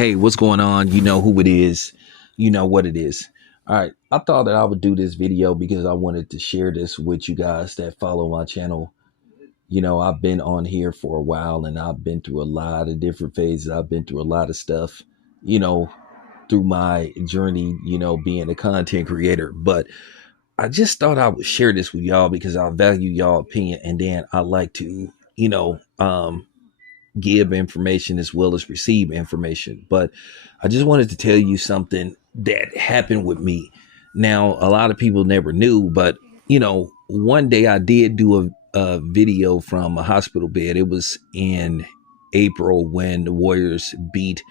Hey, what's going on? You know who it is. You know what it is. All right. I thought that I would do this video because I wanted to share this with you guys that follow my channel. I've been on here for a while and I've been through a lot of different phases. I've been through a lot of stuff, you know, through my journey, being a content creator. But I just thought I would share this with y'all because I value y'all opinion, and then I like to, give information as well as receive information. But I just wanted to tell you something that happened with me. Now, a lot of people never knew, but one day I did do a video from a hospital bed. It was in April when the Warriors beat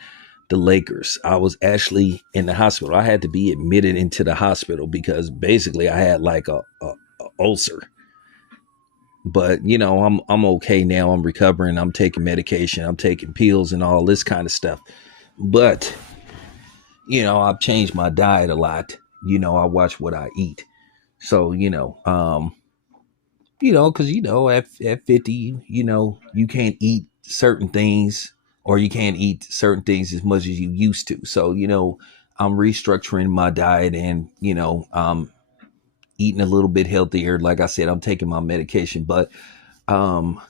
the Lakers. I was actually in the hospital. I had to be admitted into the hospital because basically I had like a ulcer. But I'm okay now. I'm recovering. I'm taking medication. I'm taking pills and all this kind of stuff. But I've changed my diet a lot. I watch what I eat. So because at 50, you can't eat certain things, or you can't eat certain things as much as you used to. So I'm restructuring my diet, and eating a little bit healthier. Like I said, I'm taking my medication, but um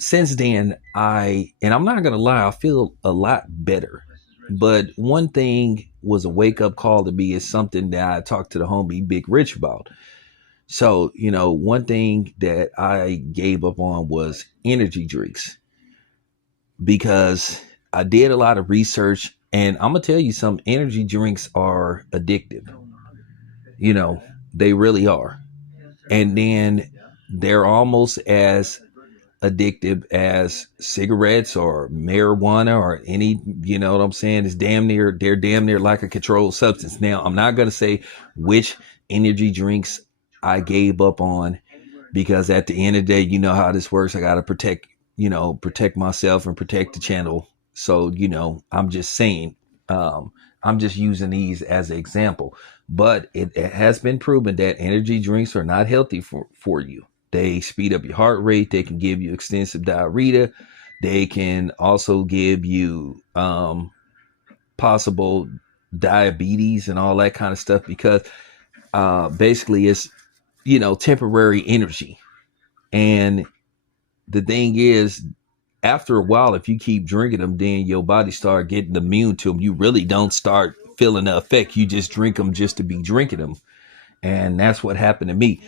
since then, and I'm not gonna lie, I feel a lot better. But one thing was a wake up call to me, is something that I talked to the homie Big Rich about. So one thing that I gave up on was energy drinks, because I did a lot of research, and I'm gonna tell you, some energy drinks are addictive. you know they really are. And then they're almost as addictive as cigarettes or marijuana or any, what I'm saying, is they're damn near like a controlled substance. Now, I'm not going to say which energy drinks I gave up on, because at the end of the day, you know how this works. I got to protect myself and protect the channel. So, I'm just saying, I'm just using these as an example, but it has been proven that energy drinks are not healthy for you. They speed up your heart rate. They can give you extensive diarrhea. They can also give you possible diabetes and all that kind of stuff, because basically it's, temporary energy. And the thing is, after a while, if you keep drinking them, then your body start getting immune to them. You really don't start feeling the effect. You just drink them just to be drinking them. And that's what happened to me.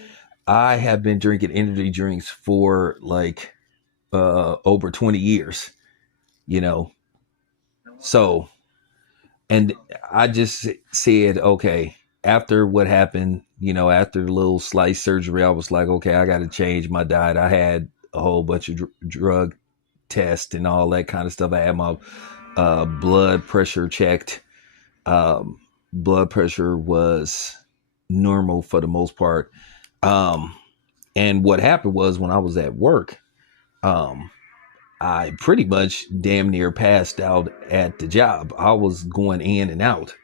I have been drinking energy drinks for like over 20 years, you know. So, and I just said, okay, after what happened, after the little slice surgery, I was like, okay, I got to change my diet. I had a whole bunch of drug tests and all that kind of stuff. I had my blood pressure checked. Blood pressure was normal for the most part. And what happened was, when I was at work, I pretty much damn near passed out at the job. I was going in and out,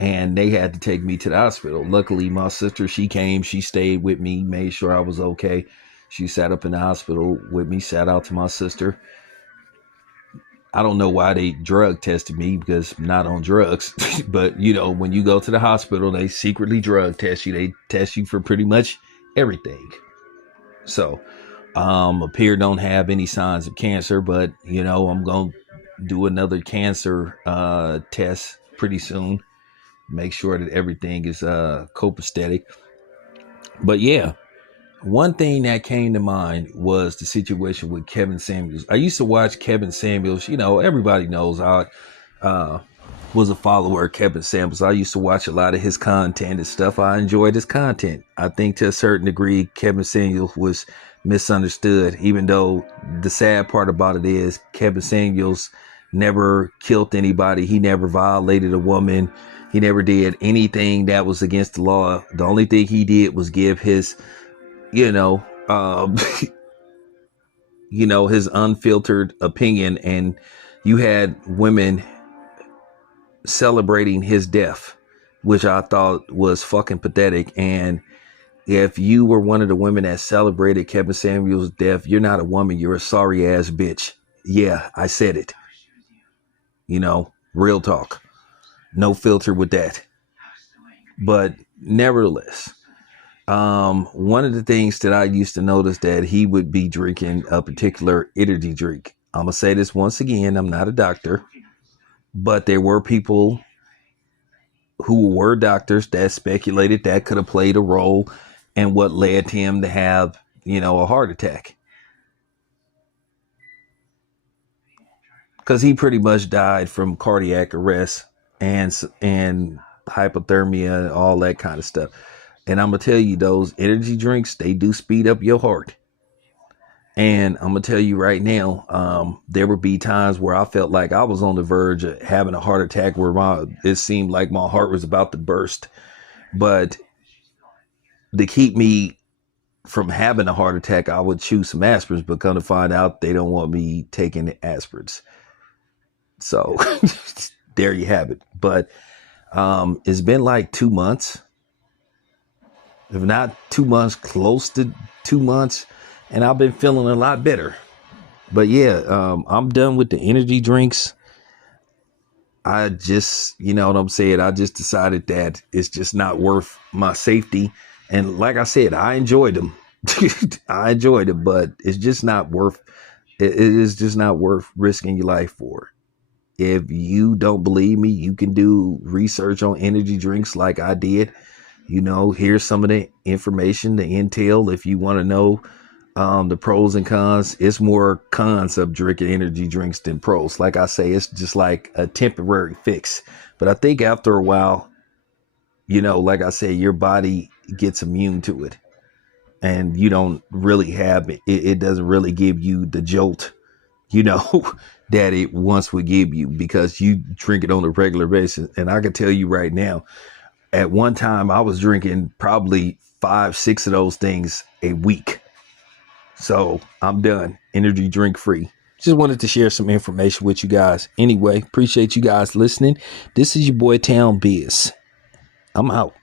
and they had to take me to the hospital. Luckily, my sister, she came, she stayed with me, made sure I was okay. She sat up in the hospital with me. Shout out to my sister. I don't know why they drug tested me, because I'm not on drugs. But, when you go to the hospital, they secretly drug test you. They test you for pretty much everything. So, appear don't have any signs of cancer, but, I'm going to do another cancer test pretty soon. Make sure that everything is copacetic. But yeah, one thing that came to mind was the situation with Kevin Samuels. I used to watch Kevin Samuels. Everybody knows I was a follower of Kevin Samuels. I used to watch a lot of his content and stuff. I enjoyed his content. I think to a certain degree, Kevin Samuels was misunderstood, even though the sad part about it is Kevin Samuels never killed anybody. He never violated a woman. He never did anything that was against the law. The only thing he did was give his um, his unfiltered opinion, and you had women celebrating his death, which I thought was fucking pathetic. And if you were one of the women that celebrated Kevin Samuels' death, you're not a woman, you're a sorry ass bitch. Yeah, I said it. Real talk, no filter with that. But nevertheless, one of the things that I used to notice that he would be drinking a particular energy drink. I'm gonna say this once again, I'm not a doctor, but there were people who were doctors that speculated that could have played a role in what led him to have, a heart attack. Because he pretty much died from cardiac arrest and hypothermia, all that kind of stuff. And I'm gonna tell you, those energy drinks, they do speed up your heart. And I'm gonna tell you right now, there would be times where I felt like I was on the verge of having a heart attack, where it seemed like my heart was about to burst. But to keep me from having a heart attack, I would choose some aspirins, but come to find out they don't want me taking the aspirins. So there you have it. But it's been like 2 months, if not 2 months, close to 2 months, and I've been feeling a lot better. But yeah, I'm done with the energy drinks. I just, you know what I'm saying? I just decided that it's just not worth my safety. And like I said, I enjoyed them. I enjoyed it, but it's just not worth it is just not worth risking your life for. If you don't believe me, you can do research on energy drinks like I did. Here's some of the information, the intel. If you want to know the pros and cons, it's more cons of drinking energy drinks than pros. Like I say, it's just like a temporary fix. But I think after a while, like I say, your body gets immune to it. And you don't really have it. It doesn't really give you the jolt, that it once would give you, because you drink it on a regular basis. And I can tell you right now, at one time I was drinking probably 5-6 of those things a week. So I'm done. Energy drink free. Just wanted to share some information with you guys. Anyway, appreciate you guys listening. This is your boy Town Biz. I'm out.